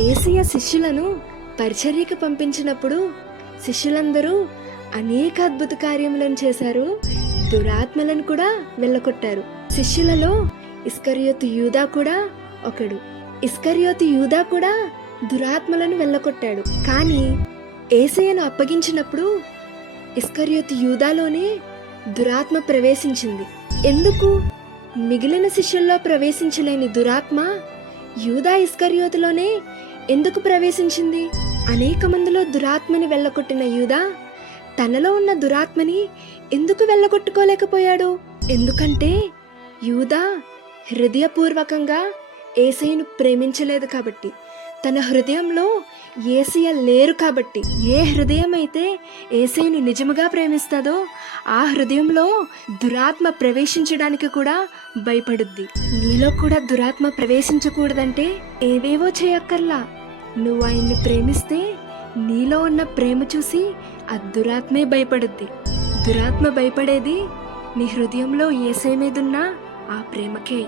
యేసయ్య శిష్యులను పరిచర్యకు పంపించినప్పుడు శిష్యులందరూ అనేక అద్భుత కార్యములను చేశారు. దురాత్మలను కూడా వెళ్ళగొట్టారు. శిష్యులలో ఇస్కరియోతు యూదా కూడా ఒకడు. ఇస్కరియోతు యూదా కూడా దురాత్మలను వెళ్ళగొట్టాడు. కానీ యేసయ్యను అప్పగించినప్పుడు ఇస్కరియోతు యూదాలోనే దురాత్మ ప్రవేశించింది. ఎందుకు మిగిలిన శిష్యుల్లో ప్రవేశించలేని దురాత్మ యూదా ఇస్కరియోతులోనే ఎందుకు ప్రవేశించింది? అనేక మందిలో దురాత్మని వెళ్ళగొట్టిన యూదా తనలో ఉన్న దురాత్మని ఎందుకు వెళ్ళగొట్టుకోలేకపోయాడు? ఎందుకంటే యూదా హృదయపూర్వకంగా యేసయ్యను ప్రేమించలేదు కాబట్టి, తన హృదయంలో యేసయ్య లేరు కాబట్టి. ఏ హృదయం అయితే యేసయ్యను నిజముగా ప్రేమిస్తుందో ఆ హృదయంలో దురాత్మ ప్రవేశించడానికి కూడా భయపడుద్ది. నీలో కూడా దురాత్మ ప్రవేశించకూడదంటే ఏవేవో చేయక్కర్లా. నువ్వు ఆయన్ని ప్రేమిస్తే నీలో ఉన్న ప్రేమ చూసి ఆ దురాత్మే భయపడుద్ది. దురాత్మ భయపడేది నీ హృదయంలో యేసయ్య మీదున్న ఆ ప్రేమకే.